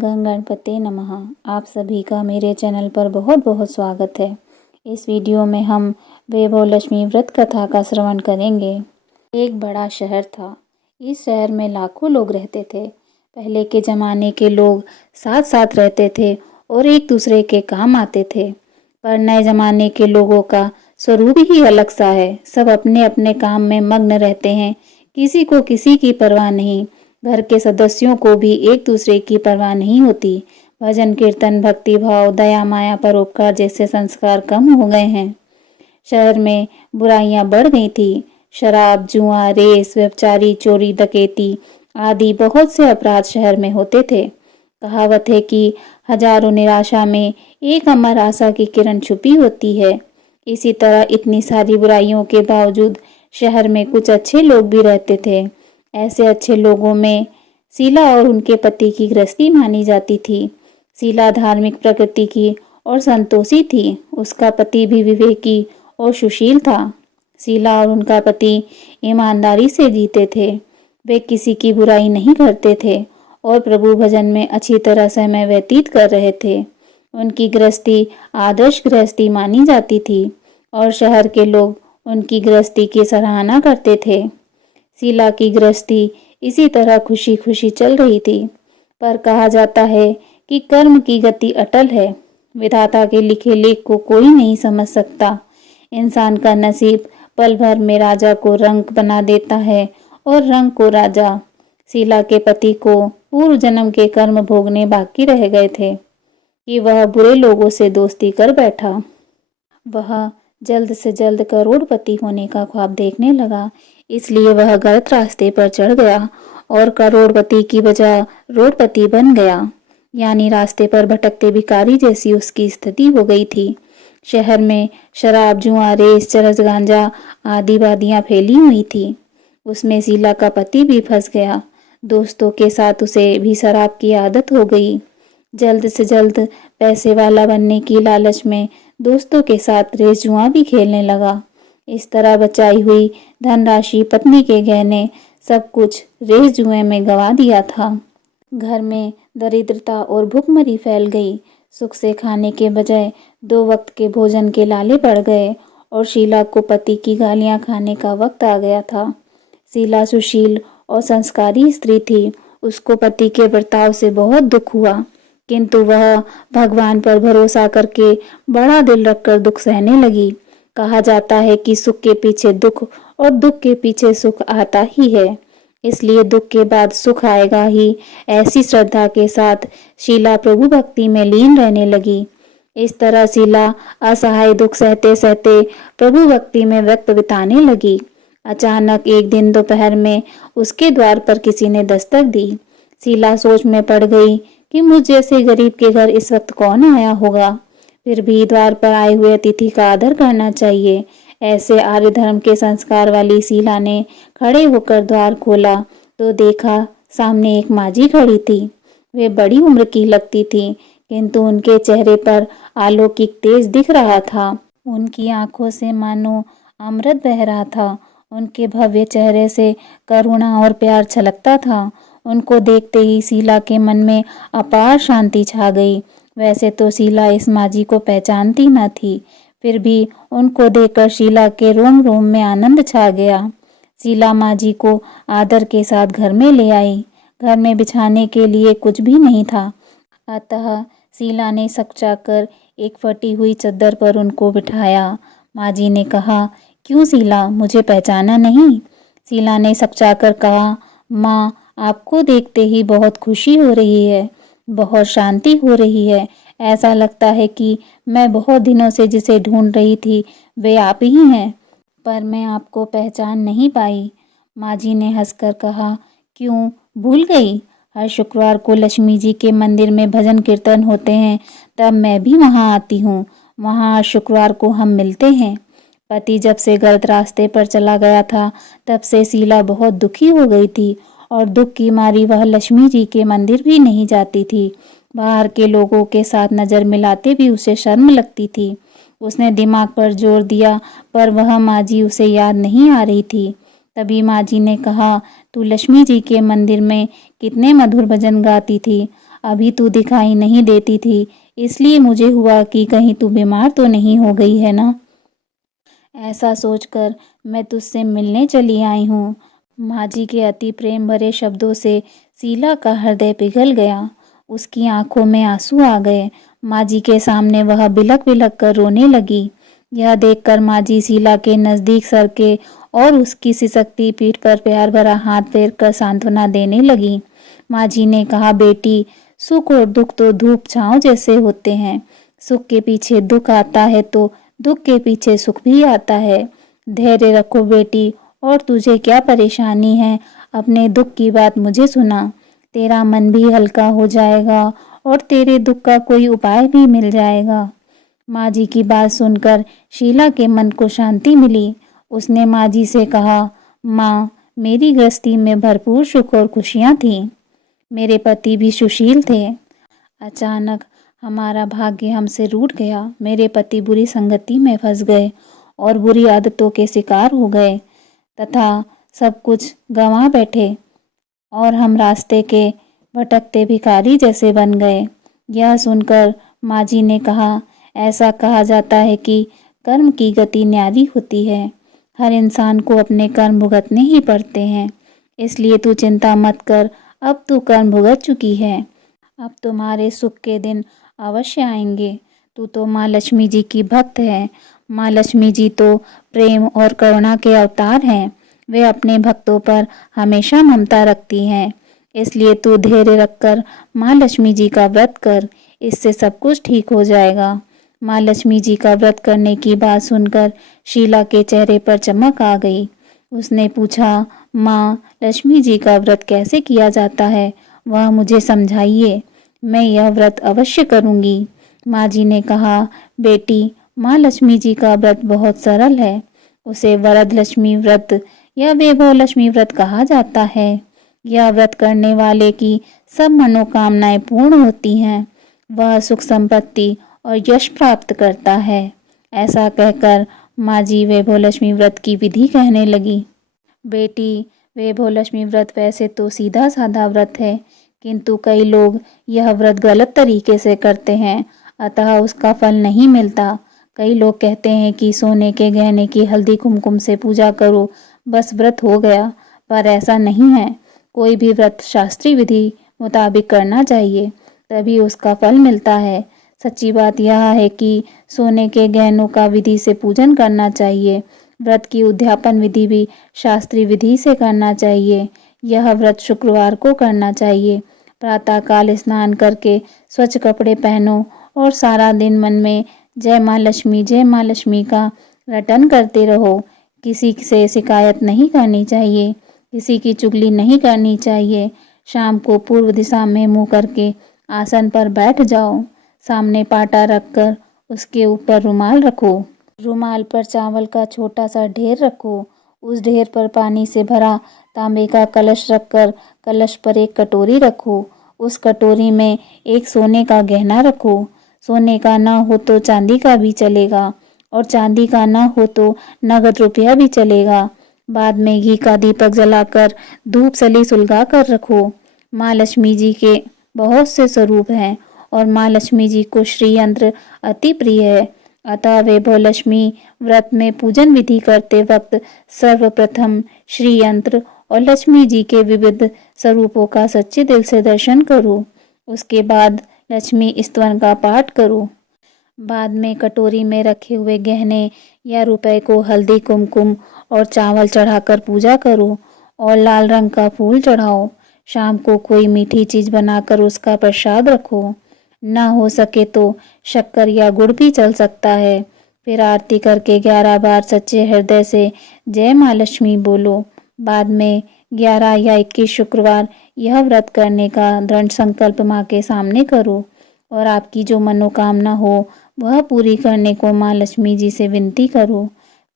गं गणपते नमः। आप सभी का मेरे चैनल पर बहुत बहुत स्वागत है। इस वीडियो में हम वैभव लक्ष्मी व्रत कथा का श्रवण करेंगे। एक बड़ा शहर था। इस शहर में लाखों लोग रहते थे। पहले के ज़माने के लोग साथ साथ रहते थे और एक दूसरे के काम आते थे। पर नए ज़माने के लोगों का स्वरूप ही अलग सा है। सब अपने अपने काम में मग्न रहते हैं। किसी को किसी की परवाह नहीं। घर के सदस्यों को भी एक दूसरे की परवाह नहीं होती। भजन कीर्तन, भक्ति भाव, दया माया, परोपकार जैसे संस्कार कम हो गए हैं। शहर में बुराइयां बढ़ गई थी। शराब, जुआ, रेस, व्यभिचारी, चोरी, डकैती आदि बहुत से अपराध शहर में होते थे। कहावत है कि हजारों निराशा में एक अमर आशा की किरण छुपी होती है। इसी तरह इतनी सारी बुराइयों के बावजूद शहर में कुछ अच्छे लोग भी रहते थे। ऐसे अच्छे लोगों में शीला और उनके पति की गृहस्थी मानी जाती थी। शीला धार्मिक प्रकृति की और संतोषी थी। उसका पति भी विवेकी और सुशील था। शीला और उनका पति ईमानदारी से जीते थे। वे किसी की बुराई नहीं करते थे और प्रभु भजन में अच्छी तरह समय व्यतीत कर रहे थे। उनकी गृहस्थी आदर्श गृहस्थी मानी जाती थी और शहर के लोग उनकी गृहस्थी की सराहना करते थे। शीला की गृहस्थी इसी तरह खुशी खुशी चल रही थी। पर कहा जाता है कि कर्म की गति अटल है। विधाता के लिखे लेख को कोई नहीं समझ सकता। इंसान का नसीब पल भर में राजा को रंक बना देता है और रंक को राजा। शीला के पति को पूर्व जन्म के कर्म भोगने बाकी रह गए थे कि वह बुरे लोगों से दोस्ती कर बैठा। वह जल्द से जल्द करोड़पति होने का ख्वाब देखने लगा। इसलिए वह गलत रास्ते पर चढ़ गया और करोड़पति की बजाय रोडपति बन गया। यानी रास्ते पर भटकते भिखारी जैसी उसकी स्थिति हो गई थी। शहर में शराब, जुआ, रेस, चरस, गांजा आदि वादियां फैली हुई थी। उसमें शीला का पति भी फंस गया। दोस्तों के साथ उसे भी शराब की आदत हो गई। जल्द से जल्द पैसे वाला बनने की लालच में दोस्तों के साथ रेस जुआ भी खेलने लगा। इस तरह बचाई हुई धनराशि, पत्नी के गहने, सब कुछ रेस जुए में गंवा दिया था। घर में दरिद्रता और भुखमरी फैल गई। सुख से खाने के बजाय 2 वक्त के भोजन के लाले पड़ गए और शीला को पति की गालियां खाने का वक्त आ गया था। शीला सुशील और संस्कारी स्त्री थी। उसको पति के बर्ताव से बहुत दुख हुआ, किंतु वह भगवान पर भरोसा करके बड़ा दिल रखकर दुख सहने लगी। कहा जाता है कि सुख के पीछे दुख और दुख के पीछे सुख आता ही है, इसलिए दुख के बाद सुख आएगा ही। ऐसी श्रद्धा के साथ शीला प्रभु भक्ति में लीन रहने लगी। इस तरह शीला असहाय दुख सहते सहते प्रभु भक्ति में वक्त बिताने लगी। अचानक एक दिन दोपहर में उसके द्वार पर किसी ने दस्तक दी। शीला सोच में पड़ गई कि मुझ जैसे गरीब के घर इस वक्त कौन आया होगा। फिर भी द्वार पर आए हुए अतिथि का आदर करना चाहिए। ऐसे आर्य धर्म के संस्कार वाली शीला ने खड़े होकर द्वार खोला तो देखा सामने एक माजी खड़ी थी। वे बड़ी उम्र की लगती थी, किंतु उनके चेहरे पर अलौकिक तेज दिख रहा था। उनकी आंखों से मानो अमृत बह रहा था। उनके भव्य चेहरे से करुणा और प्यार छलकता था। उनको देखते ही शीला के मन में अपार शांति छा गई। वैसे तो शीला इस माजी को पहचानती न थी, फिर भी उनको देखकर शीला के रोम रोम में आनंद छा गया। शीला माजी को आदर के साथ घर में ले आई। घर में बिछाने के लिए कुछ भी नहीं था, अतः शीला ने सकचाकर एक फटी हुई चद्दर पर उनको बिठाया। माजी ने कहा, क्यों शीला, मुझे पहचाना नहीं? शीला ने सकचाकर कहा, माँ, आपको देखते ही बहुत खुशी हो रही है, बहुत शांति हो रही है। ऐसा लगता है कि मैं बहुत दिनों से जिसे ढूंढ रही थी वे आप ही हैं, पर मैं आपको पहचान नहीं पाई। माजी ने हंसकर कहा, क्यों, भूल गई? हर शुक्रवार को लक्ष्मी जी के मंदिर में भजन कीर्तन होते हैं, तब मैं भी वहाँ आती हूँ। वहाँ हर शुक्रवार को हम मिलते हैं। पति जब से गलत रास्ते पर चला गया था, तब से शीला बहुत दुखी हो गई थी और दुख की मारी वह लक्ष्मी जी के मंदिर भी नहीं जाती थी। बाहर के लोगों के साथ नज़र मिलाते भी उसे शर्म लगती थी। उसने दिमाग पर जोर दिया, पर वह माजी उसे याद नहीं आ रही थी। तभी माजी ने कहा, तू लक्ष्मी जी के मंदिर में कितने मधुर भजन गाती थी, अभी तू दिखाई नहीं देती थी, इसलिए मुझे हुआ कि कहीं तू बीमार तो नहीं हो गई है ना। ऐसा सोचकर मैं तुझसे मिलने चली आई हूँ। माँ जी के अति प्रेम भरे शब्दों से शीला का हृदय पिघल गया। उसकी आंखों में आंसू आ गए। माँ जी के सामने वह बिलख बिलख कर रोने लगी। यह देखकर माँ जी शीला के नजदीक सरके और उसकी सिसकती पीठ पर प्यार भरा हाथ फेर कर सांत्वना देने लगी। माँ जी ने कहा, बेटी, सुख और दुख तो धूप छांव जैसे होते हैं। सुख के पीछे दुख आता है तो दुख के पीछे सुख भी आता है। धैर्य रखो बेटी, और तुझे क्या परेशानी है, अपने दुख की बात मुझे सुना। तेरा मन भी हल्का हो जाएगा और तेरे दुख का कोई उपाय भी मिल जाएगा। माँ जी की बात सुनकर शीला के मन को शांति मिली। उसने माँ जी से कहा, माँ, मेरी गृहस्थी में भरपूर सुख और खुशियाँ थीं। मेरे पति भी सुशील थे। अचानक हमारा भाग्य हमसे रूठ गया। मेरे पति बुरी संगति में फंस गए और बुरी आदतों के शिकार हो गए तथा सब कुछ गंवा बैठे और हम रास्ते के भटकते भिखारी जैसे बन गए। यह सुनकर माँ जी ने कहा, ऐसा कहा जाता है कि कर्म की गति न्यारी होती है। हर इंसान को अपने कर्म भुगतने ही पड़ते हैं, इसलिए तू चिंता मत कर। अब तू कर्म भुगत चुकी है, अब तुम्हारे सुख के दिन अवश्य आएंगे। तू तो माँ लक्ष्मी जी की भक्त है। माँ लक्ष्मी जी तो प्रेम और करुणा के अवतार हैं। वे अपने भक्तों पर हमेशा ममता रखती हैं। इसलिए तू धैर्य रखकर माँ लक्ष्मी जी का व्रत कर, इससे सब कुछ ठीक हो जाएगा। माँ लक्ष्मी जी का व्रत करने की बात सुनकर शीला के चेहरे पर चमक आ गई। उसने पूछा, माँ लक्ष्मी जी का व्रत कैसे किया जाता है, वह मुझे समझाइए। मैं यह व्रत अवश्य करूंगी। माँ जी ने कहा, बेटी, माँ लक्ष्मी जी का व्रत बहुत सरल है। उसे वरद लक्ष्मी व्रत या वैभव लक्ष्मी व्रत कहा जाता है। यह व्रत करने वाले की सब मनोकामनाएं पूर्ण होती हैं। वह सुख संपत्ति और यश प्राप्त करता है। ऐसा कहकर माँ जी वैभव लक्ष्मी व्रत की विधि कहने लगी। बेटी, वैभव लक्ष्मी व्रत वैसे तो सीधा साधा व्रत है, किंतु कई लोग यह व्रत गलत तरीके से करते हैं, अतः उसका फल नहीं मिलता। कई लोग कहते हैं कि सोने के गहने की हल्दी कुमकुम से पूजा करो, बस व्रत हो गया, पर ऐसा नहीं है। कोई भी व्रत शास्त्रीय विधि मुताबिक करना चाहिए, तभी उसका फल मिलता है। सच्ची बात यह है कि सोने के गहनों का विधि से पूजन करना चाहिए। व्रत की उद्यापन विधि भी शास्त्रीय विधि से करना चाहिए। यह व्रत शुक्रवार को करना चाहिए। प्रातःकाल स्नान करके स्वच्छ कपड़े पहनो और सारा दिन मन में जय माँ लक्ष्मी का रटन करते रहो। किसी से शिकायत नहीं करनी चाहिए, किसी की चुगली नहीं करनी चाहिए। शाम को पूर्व दिशा में मुंह करके आसन पर बैठ जाओ। सामने पाटा रखकर उसके ऊपर रुमाल रखो। रुमाल पर चावल का छोटा सा ढेर रखो। उस ढेर पर पानी से भरा तांबे का कलश रखकर कलश पर एक कटोरी रखो। उस कटोरी में एक सोने का गहना रखो। सोने का ना हो तो चांदी का भी चलेगा, और चांदी का ना हो तो नगद रुपया भी चलेगा। बाद में घी का दीपक जलाकर धूप सली सुलगा कर रखो। माँ लक्ष्मी जी के बहुत से स्वरूप हैं और माँ लक्ष्मी जी को श्री यंत्र अति प्रिय है। अतः वैभव लक्ष्मी व्रत में पूजन विधि करते वक्त सर्वप्रथम श्री यंत्र और लक्ष्मी जी के विविध स्वरूपों का सच्चे दिल से दर्शन करो। उसके बाद लक्ष्मी स्तवन का पाठ करो। बाद में कटोरी में रखे हुए गहने या रुपए को हल्दी कुमकुम और चावल चढ़ाकर पूजा करो और लाल रंग का फूल चढ़ाओ। शाम को कोई मीठी चीज बनाकर उसका प्रसाद रखो। ना हो सके तो शक्कर या गुड़ भी चल सकता है। फिर आरती करके 11 बार सच्चे हृदय से जय माँ लक्ष्मी बोलो। बाद में 11 या 21 शुक्रवार यह व्रत करने का दृढ़ संकल्प माँ के सामने करो और आपकी जो मनोकामना हो वह पूरी करने को माँ लक्ष्मी जी से विनती करो।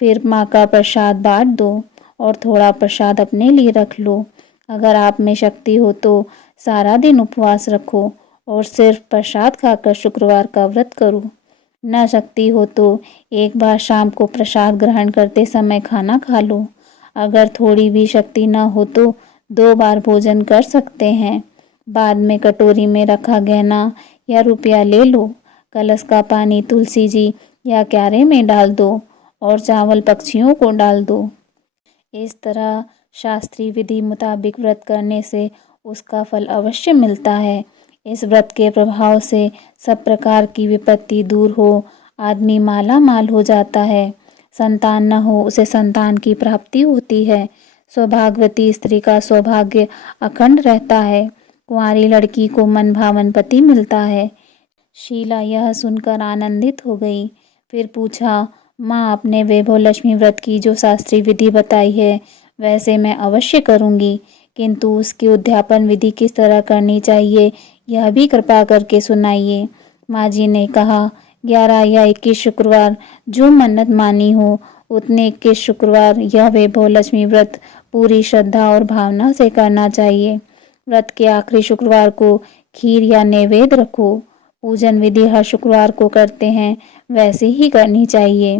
फिर माँ का प्रसाद बांट दो और थोड़ा प्रसाद अपने लिए रख लो। अगर आप में शक्ति हो तो सारा दिन उपवास रखो और सिर्फ प्रसाद खाकर शुक्रवार का व्रत करो। न शक्ति हो तो एक बार शाम को प्रसाद ग्रहण करते समय खाना खा लो। अगर थोड़ी भी शक्ति न हो तो 2 बार भोजन कर सकते हैं। बाद में कटोरी में रखा गहना या रुपया ले लो। कलश का पानी तुलसी जी या क्यारे में डाल दो और चावल पक्षियों को डाल दो। इस तरह शास्त्रीय विधि मुताबिक व्रत करने से उसका फल अवश्य मिलता है। इस व्रत के प्रभाव से सब प्रकार की विपत्ति दूर हो, आदमी माला माल हो जाता है। संतान न हो उसे संतान की प्राप्ति होती है। सौभाग्यवती स्त्री का सौभाग्य अखंड रहता है। कुंवारी लड़की को मन भावन पति मिलता है। शीला यह सुनकर आनंदित हो गई। फिर पूछा, माँ, आपने वैभव लक्ष्मी व्रत की जो शास्त्रीय विधि बताई है वैसे मैं अवश्य करूँगी, किंतु उसकी उद्यापन विधि किस तरह करनी चाहिए यह भी कृपा करके सुनाइए। माँ जी ने कहा, 11 या 21 शुक्रवार जो मन्नत मानी हो उतने 21 शुक्रवार यह वैभव लक्ष्मी व्रत पूरी श्रद्धा और भावना से करना चाहिए। व्रत के आखिरी शुक्रवार को खीर या नैवेद्य रखो। पूजन विधि हर शुक्रवार को करते हैं वैसे ही करनी चाहिए।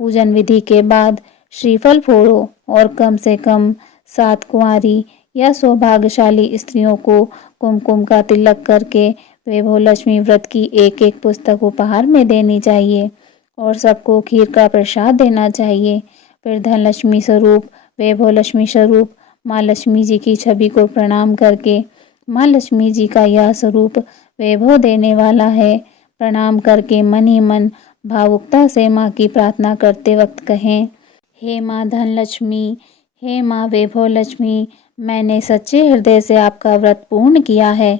पूजन विधि के बाद श्रीफल फोड़ो और कम से कम 7 कुंवारी या सौभाग्यशाली स्त्रियों को कुमकुम का तिलक करके वैभव लक्ष्मी व्रत की एक पुस्तक उपहार में देनी चाहिए और सबको खीर का प्रसाद देना चाहिए। फिर धनलक्ष्मी स्वरूप, वैभव लक्ष्मी स्वरूप माँ लक्ष्मी जी की छवि को प्रणाम करके, माँ लक्ष्मी जी का यह स्वरूप वैभव देने वाला है, प्रणाम करके मन ही मन भावुकता से माँ की प्रार्थना करते वक्त कहें, हे माँ धनलक्ष्मी, हे माँ वैभव लक्ष्मी, मैंने सच्चे हृदय से आपका व्रत पूर्ण किया है,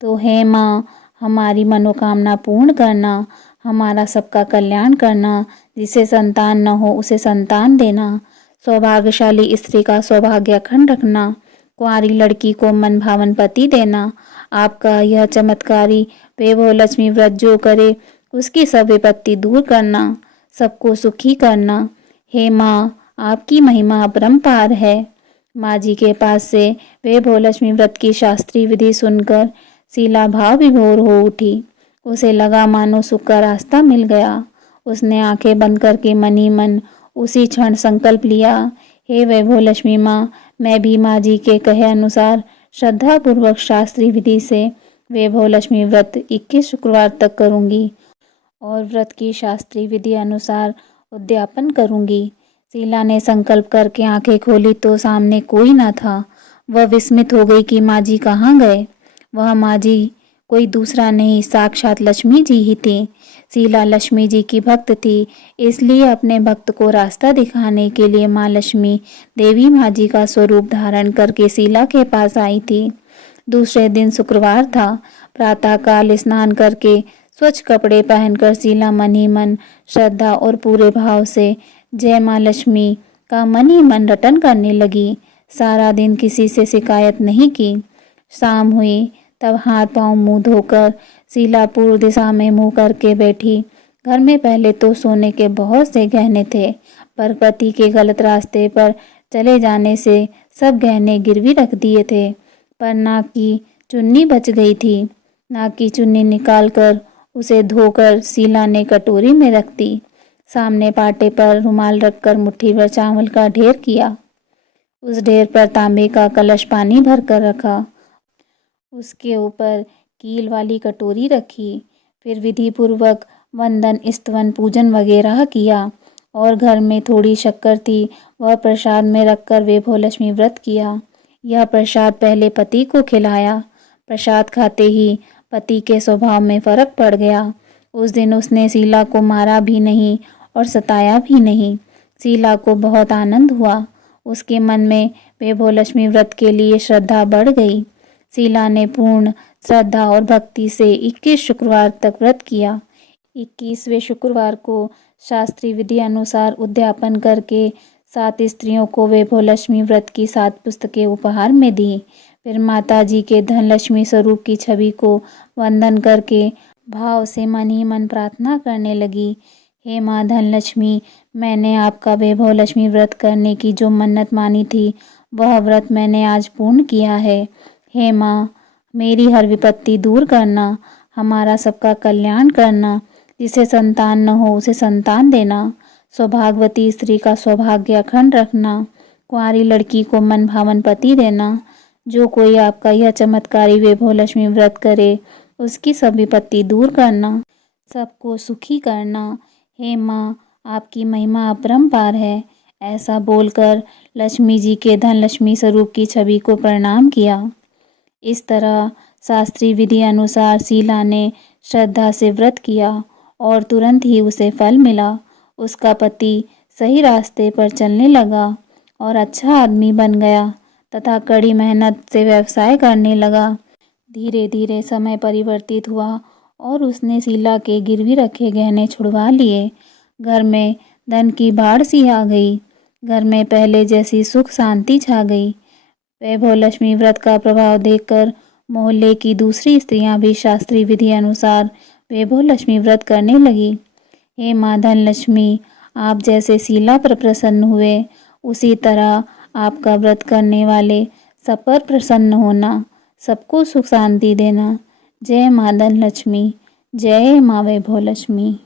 तो हे माँ हमारी मनोकामना पूर्ण करना, हमारा सबका कल्याण करना, जिसे संतान न हो उसे संतान देना, सौभाग्यशाली स्त्री का सौभाग्य अखंड रखना, कुंवारी लड़की को मन भावन पति देना। आपका यह चमत्कारी वैभव लक्ष्मी व्रत जो करे उसकी सब विपत्ति दूर करना, सबको सुखी करना। हे माँ, आपकी महिमा अपरंपार है। माँ जी के पास से वैभव लक्ष्मी व्रत की शास्त्रीय विधि सुनकर शीला भाव विभोर हो उठी। उसे लगा मानो सुख का रास्ता मिल गया। उसने आंखें बंद करके मन ही मन उसी क्षण संकल्प लिया, हे वैभव लक्ष्मी माँ, मैं भी माँ जी के कहे अनुसार श्रद्धापूर्वक शास्त्रीय विधि से वैभव लक्ष्मी व्रत 21 शुक्रवार तक करूँगी और व्रत की शास्त्रीय विधि अनुसार उद्यापन करूँगी। शीला ने संकल्प करके आंखें खोली तो सामने कोई न था। वह विस्मित हो गई कि माँ जी कहाँ गए। वह माँ जी कोई दूसरा नहीं, साक्षात लक्ष्मी जी ही थी। शीला लक्ष्मी जी की भक्त थी, इसलिए अपने भक्त को रास्ता दिखाने के लिए माँ लक्ष्मी देवी माँ जी का स्वरूप धारण करके शीला के पास आई थी। दूसरे दिन शुक्रवार था। प्रातःकाल स्नान करके स्वच्छ कपड़े पहनकर शीला मन ही मन श्रद्धा और पूरे भाव से जय माँ लक्ष्मी का मन ही मन रटन करने लगी। सारा दिन किसी से शिकायत नहीं की। शाम हुई तब हाथ पांव मुंह धोकर शीला पूर्व दिशा में मुंह करके बैठी। घर में पहले तो सोने के बहुत से गहने थे, पर पति के गलत रास्ते पर चले जाने से सब गहने गिरवी रख दिए थे। पर नाक की चुन्नी बच गई थी। नाक की चुन्नी निकालकर उसे धोकर शीला ने कटोरी में रख दी। सामने पाटे पर रुमाल रखकर मुट्ठी भर चावल का ढेर किया। उस ढेर पर तांबे का कलश पानी भर कर रखा। उसके ऊपर कील वाली कटोरी रखी। फिर विधि पूर्वक वंदन, स्तवन, पूजन वगैरह किया और घर में थोड़ी शक्कर थी, वह प्रसाद में रखकर वैभव लक्ष्मी व्रत किया। यह प्रसाद पहले पति को खिलाया। प्रसाद खाते ही पति के स्वभाव में फर्क पड़ गया। उस दिन उसने शीला को मारा भी नहीं और सताया भी नहीं। शीला को बहुत आनंद हुआ। उसके मन में वैभव लक्ष्मी व्रत के लिए श्रद्धा बढ़ गई। शीला ने पूर्ण श्रद्धा और भक्ति से 21 शुक्रवार तक व्रत किया। 21वें शुक्रवार को शास्त्रीय विधि अनुसार उद्यापन करके 7 स्त्रियों को वैभव लक्ष्मी व्रत की 7 पुस्तकें उपहार में दी। फिर माता जी के धनलक्ष्मी स्वरूप की छवि को वंदन करके भाव से मन ही मन प्रार्थना करने लगी, हे माँ धनलक्ष्मी, मैंने आपका वैभव लक्ष्मी व्रत करने की जो मन्नत मानी थी वह व्रत मैंने आज पूर्ण किया है। हे माँ, मेरी हर विपत्ति दूर करना, हमारा सबका कल्याण करना, जिसे संतान न हो उसे संतान देना, सौभाग्यवती स्त्री का सौभाग्य अखंड रखना, कुंवारी लड़की को मन भावन पति देना, जो कोई आपका यह चमत्कारी वैभव लक्ष्मी व्रत करे, उसकी सब विपत्ति दूर करना, सबको सुखी करना। हे माँ, आपकी महिमा अपरंपार है। ऐसा बोलकर लक्ष्मी जी के धन लक्ष्मी स्वरूप की छवि को प्रणाम किया। इस तरह शास्त्रीय विधि अनुसार शीला ने श्रद्धा से व्रत किया और तुरंत ही उसे फल मिला। उसका पति सही रास्ते पर चलने लगा और अच्छा आदमी बन गया तथा कड़ी मेहनत से व्यवसाय करने लगा। धीरे धीरे समय परिवर्तित हुआ और उसने शीला के गिरवी रखे गहने छुड़वा लिए। घर में धन की बाढ़ सी आ गई। घर में पहले जैसी सुख शांति छा गई। वैभव लक्ष्मी व्रत का प्रभाव देखकर मोहल्ले की दूसरी स्त्रियां भी शास्त्रीय विधि अनुसार वैभव लक्ष्मी व्रत करने लगी। हे माँ धन लक्ष्मी, आप जैसे शीला पर प्रसन्न हुए, उसी तरह आपका व्रत करने वाले सब पर प्रसन्न होना, सबको सुख शांति देना। जय माँ धन लक्ष्मी, जय माँ वैभव लक्ष्मी।